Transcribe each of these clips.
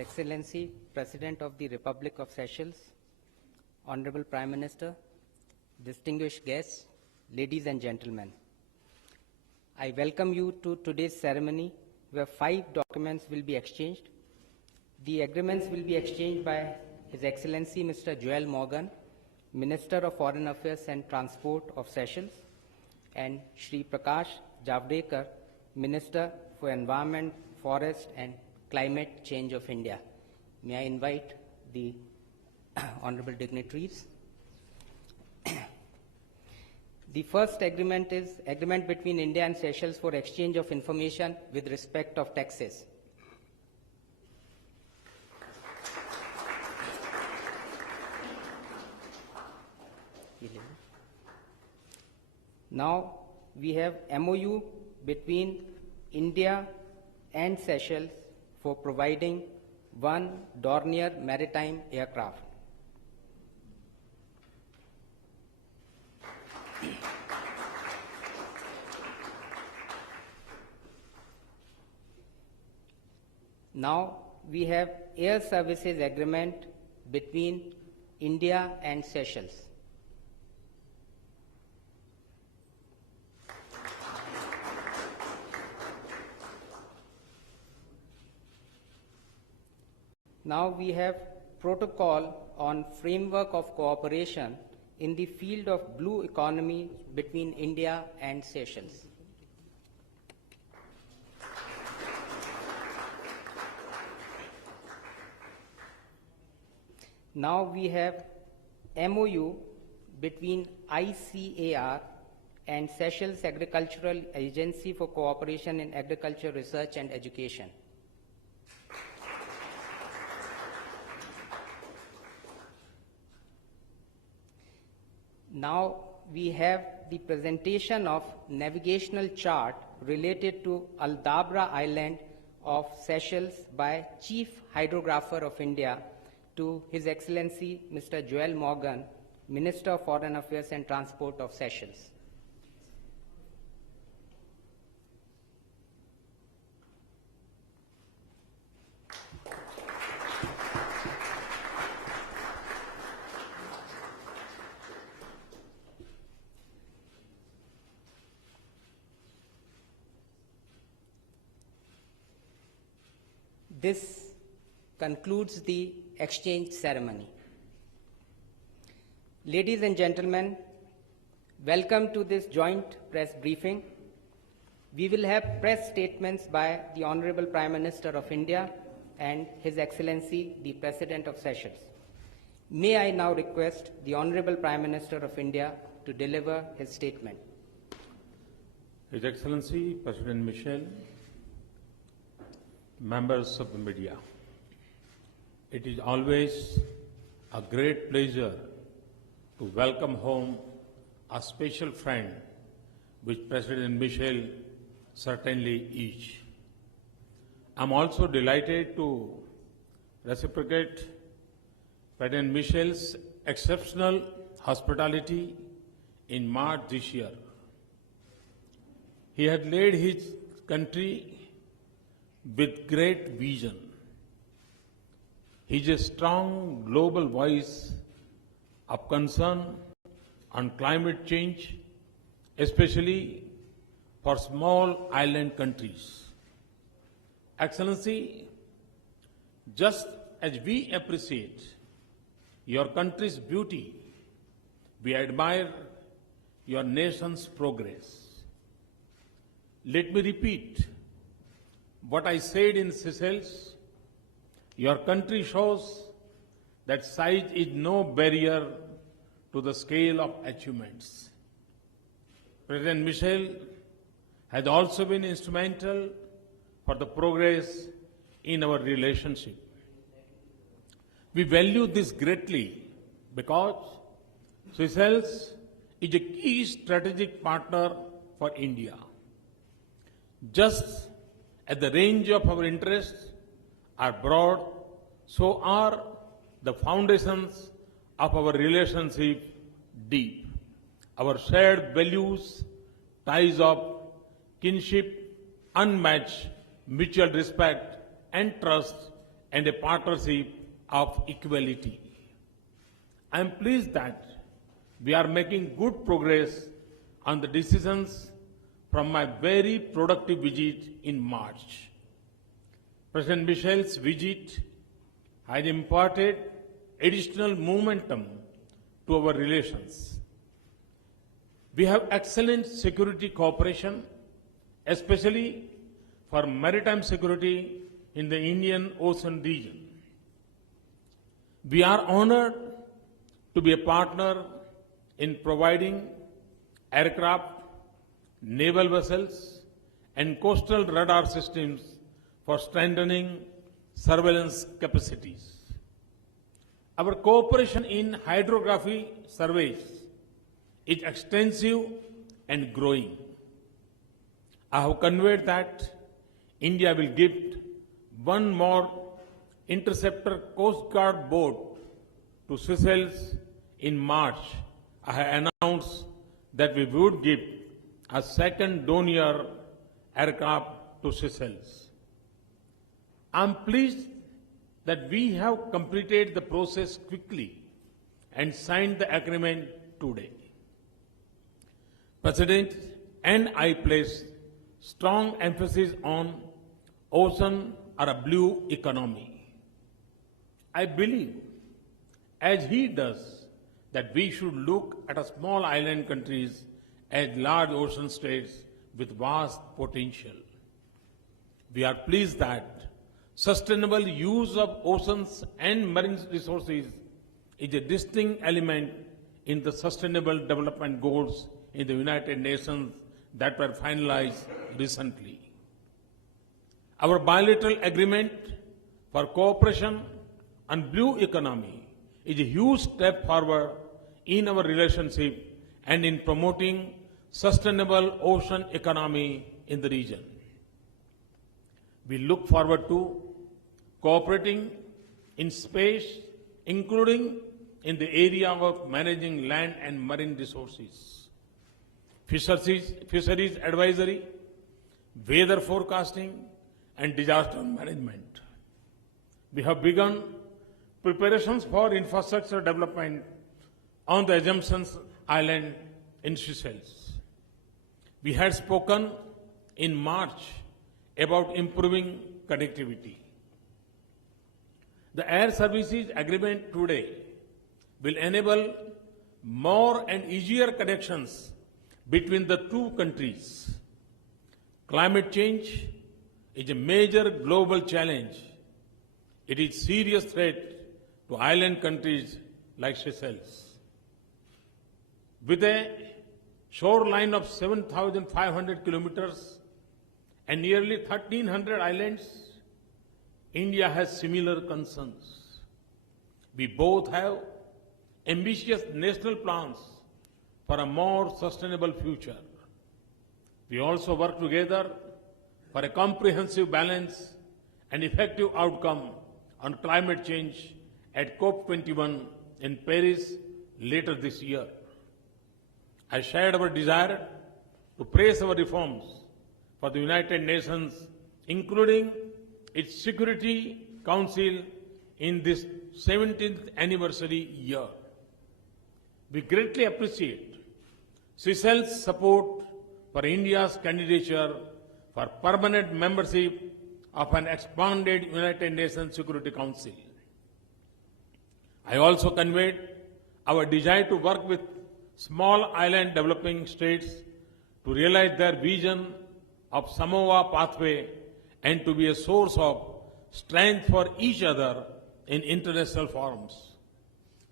Excellency, President of the Republic of Seychelles, Honorable Prime Minister, distinguished guests, ladies and gentlemen. I welcome you to today's ceremony where 5 documents will be exchanged. The agreements will be exchanged by His Excellency Mr. Joel Morgan, Minister of Foreign Affairs and Transport of Seychelles, and Shri Prakash Javadekar, Minister for Environment, Forest and Climate Change of India. May I invite the honorable dignitaries. The first agreement is agreement between India and Seychelles for exchange of information with respect of taxes. Now we have MOU between India and Seychelles for providing 1 Dornier maritime aircraft. Now we have air services agreement between India and Seychelles. Now we have protocol on framework of cooperation in the field of blue economy between India and Seychelles. Now we have MOU between ICAR and Seychelles Agricultural Agency for cooperation in agriculture research and education. Now we have the presentation of navigational chart related to Aldabra Island of Seychelles by Chief Hydrographer of India to His Excellency Mr. Joel Morgan, Minister of Foreign Affairs and Transport of Seychelles. This concludes the exchange ceremony. Ladies and gentlemen, welcome to this joint press briefing. We will have press statements by the Honorable Prime Minister of India and His Excellency, the President of Seychelles. May I now request the Honorable Prime Minister of India to deliver his statement. His Excellency, President Michel, members of the media, it is always a great pleasure to welcome home a special friend which President Michel certainly is. I'm also delighted to reciprocate President Michel's exceptional hospitality in March this year. He had led his country with great vision. He is a strong global voice of concern on climate change, especially for small island countries. Excellency, just as we appreciate your country's beauty, we admire your nation's progress. Let me repeat what I said in Seychelles. Your country shows that size is no barrier to the scale of achievements. President Michel has also been instrumental for the progress in our relationship. We value this greatly because Seychelles is a key strategic partner for India. Just as the range of our interests are broad, so are the foundations of our relationship deep. Our shared values, ties of kinship, unmatched mutual respect and trust and a partnership of equality. I am pleased that we are making good progress on the decisions from my very productive visit in March. President Michel's visit has imparted additional momentum to our relations. We have excellent security cooperation, especially for maritime security in the Indian Ocean region. We are honored to be a partner in providing aircraft, naval vessels, and coastal radar systems for strengthening surveillance capacities. Our cooperation in hydrography surveys is extensive and growing. I have conveyed that India will gift one more interceptor Coast Guard boat to Seychelles in March. I have announced that we would give a second Dornier aircraft to Seychelles. I am pleased that we have completed the process quickly and signed the agreement today. President and I place strong emphasis on ocean or a blue economy. I believe, as he does, that we should look at small island countries as large ocean states with vast potential. We are pleased that sustainable use of oceans and marine resources is a distinct element in the Sustainable Development Goals in the United Nations that were finalized recently. Our bilateral agreement for cooperation on blue economy is a huge step forward in our relationship and in promoting sustainable ocean economy in the region. We look forward to cooperating in space, including in the area of managing land and marine resources, fisheries advisory, weather forecasting, and disaster management. We have begun preparations for infrastructure development on the Assumptions Island in Seychelles. We had spoken in March about improving connectivity. The Air Services Agreement today will enable more and easier connections between the two countries. Climate change is a major global challenge. It is a serious threat to island countries like Seychelles. With a shoreline of 7,500 kilometers and nearly 1,300 islands, India has similar concerns. We both have ambitious national plans for a more sustainable future. We also work together for a comprehensive balance and effective outcome on climate change at COP21 in Paris later this year. I shared our desire to praise our reforms for the United Nations, including its Security Council in this 17th anniversary year. We greatly appreciate Seychelles' support for India's candidature for permanent membership of an expanded United Nations Security Council. I also conveyed our desire to work with small island developing states to realize their vision of Samoa pathway and to be a source of strength for each other in international forums.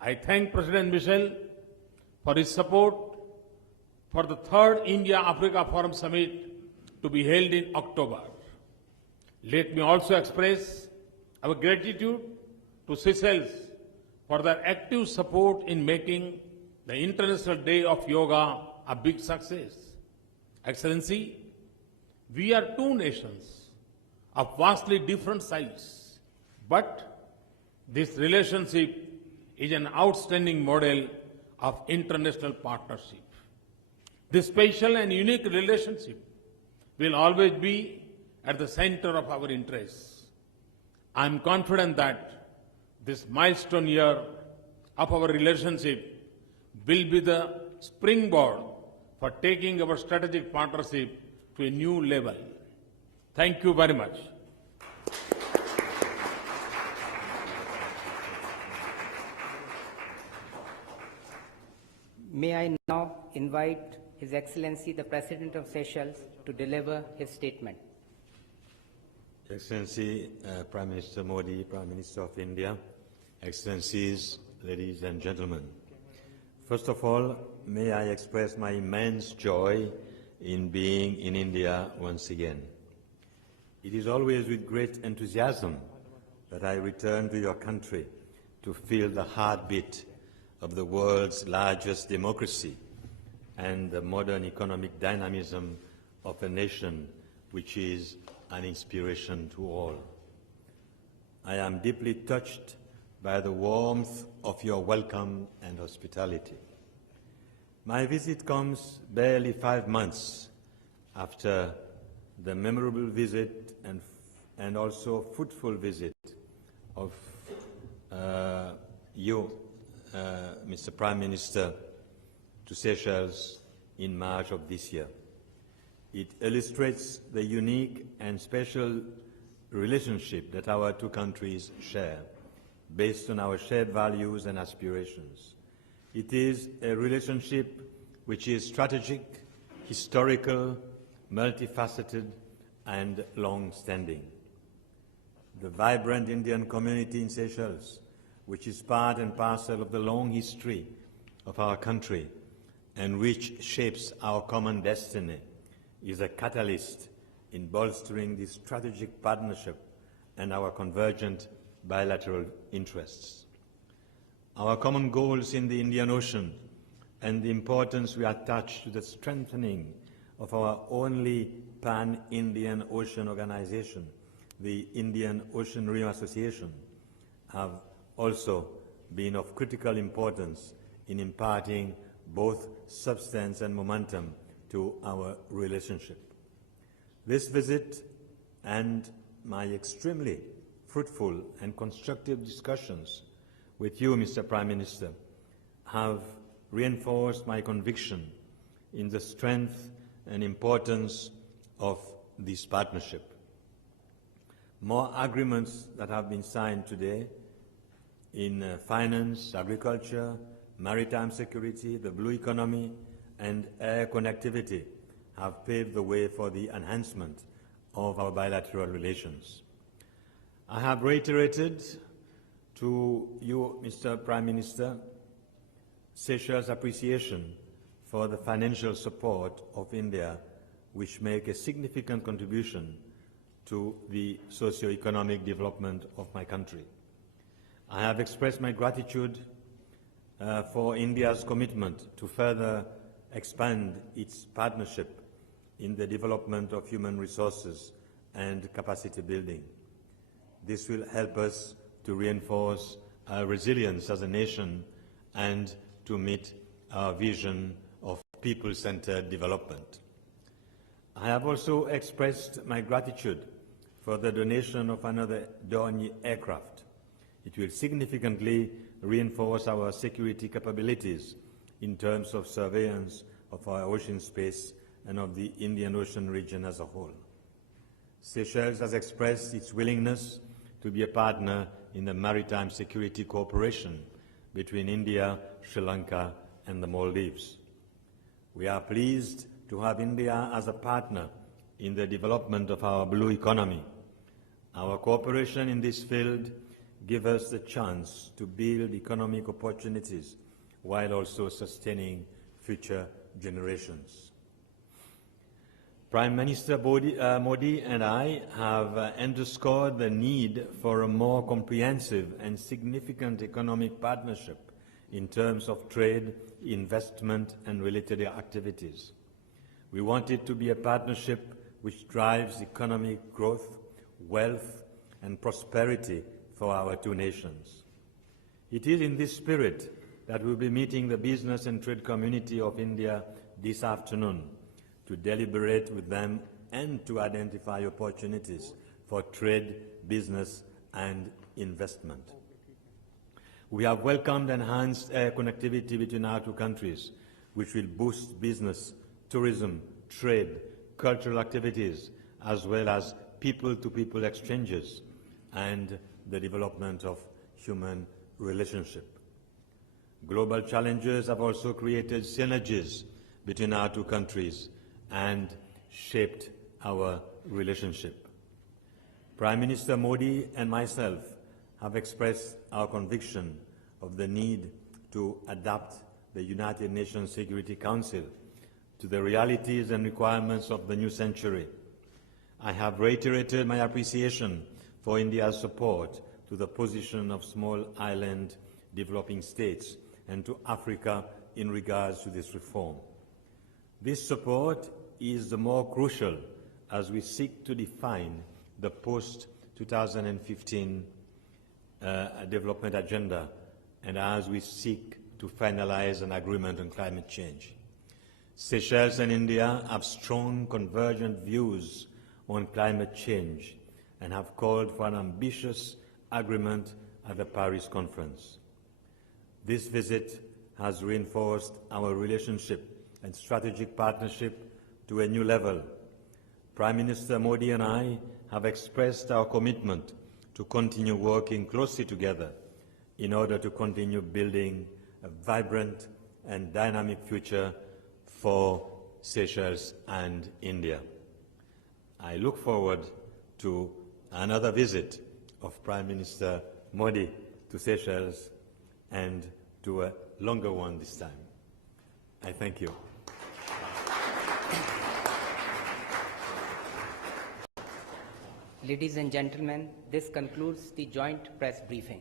I thank President Michel for his support for the third India-Africa Forum Summit to be held in October. Let me also express our gratitude to Seychelles for their active support in making the International Day of Yoga a big success. Excellency, we are two nations of vastly different size, but this relationship is an outstanding model of international partnership. This special and unique relationship will always be at the center of our interests. I am confident that this milestone year of our relationship will be the springboard for taking our strategic partnership to a new level. Thank you very much. May I now invite His Excellency the President of Seychelles to deliver his statement. Excellency, Prime Minister Modi, Prime Minister of India, Excellencies, ladies and gentlemen. First of all, may I express my immense joy in being in India once again. It is always with great enthusiasm that I return to your country to feel the heartbeat of the world's largest democracy and the modern economic dynamism of a nation which is an inspiration to all. I am deeply touched by the warmth of your welcome and hospitality. My visit comes barely 5 months after the memorable visit and also fruitful visit of you, Mr. Prime Minister, to Seychelles in March of this year. It illustrates the unique and special relationship that our two countries share, based on our shared values and aspirations. It is a relationship which is strategic, historical, multifaceted, and long-standing. The vibrant Indian community in Seychelles, which is part and parcel of the long history of our country and which shapes our common destiny, is a catalyst in bolstering this strategic partnership and our convergent bilateral interests. Our common goals in the Indian Ocean and the importance we attach to the strengthening of our only pan-Indian ocean organization, the Indian Oceanary Association, have also been of critical importance in imparting both substance and momentum to our relationship. This visit and my extremely fruitful and constructive discussions with you, Mr. Prime Minister, have reinforced my conviction in the strength and importance of this partnership. More agreements that have been signed today in finance, agriculture, maritime security, the blue economy, and air connectivity have paved the way for the enhancement of our bilateral relations. I have reiterated to you, Mr. Prime Minister, Seychelles' appreciation for the financial support of India, which make a significant contribution to the socio-economic development of my country. I have expressed my gratitude for India's commitment to further expand its partnership in the development of human resources and capacity building. This will help us to reinforce our resilience as a nation and to meet our vision of people-centered development. I have also expressed my gratitude for the donation of another Dornier aircraft. It will significantly reinforce our security capabilities in terms of surveillance of our ocean space and of the Indian Ocean region as a whole. Seychelles has expressed its willingness to be a partner in the maritime security cooperation between India, Sri Lanka, and the Maldives. We are pleased to have India as a partner in the development of our blue economy. Our cooperation in this field gives us the chance to build economic opportunities while also sustaining future generations. Prime Minister Modi and I have underscored the need for a more comprehensive and significant economic partnership in terms of trade, investment, and related activities. We want it to be a partnership which drives economic growth, wealth, and prosperity for our two nations. It is in this spirit that we'll be meeting the business and trade community of India this afternoon to deliberate with them and to identify opportunities for trade, business, and investment. We have welcomed enhanced air connectivity between our two countries, which will boost business, tourism, trade, cultural activities, as well as people-to-people exchanges and the development of human relationship. Global challenges have also created synergies between our two countries and shaped our relationship. Prime Minister Modi and myself have expressed our conviction of the need to adapt the United Nations Security Council to the realities and requirements of the new century. I have reiterated my appreciation for India's support to the position of small island developing states and to Africa in regards to this reform. This support is the more crucial as we seek to define the post-2015 development agenda and as we seek to finalize an agreement on climate change. Seychelles and India have strong convergent views on climate change and have called for an ambitious agreement at the Paris conference. This visit has reinforced our relationship and strategic partnership to a new level. Prime Minister Modi and I have expressed our commitment to continue working closely together in order to continue building a vibrant and dynamic future for Seychelles and India. I look forward to another visit of Prime Minister Modi to Seychelles and to a longer one this time. I thank you. Ladies and gentlemen, this concludes the joint press briefing.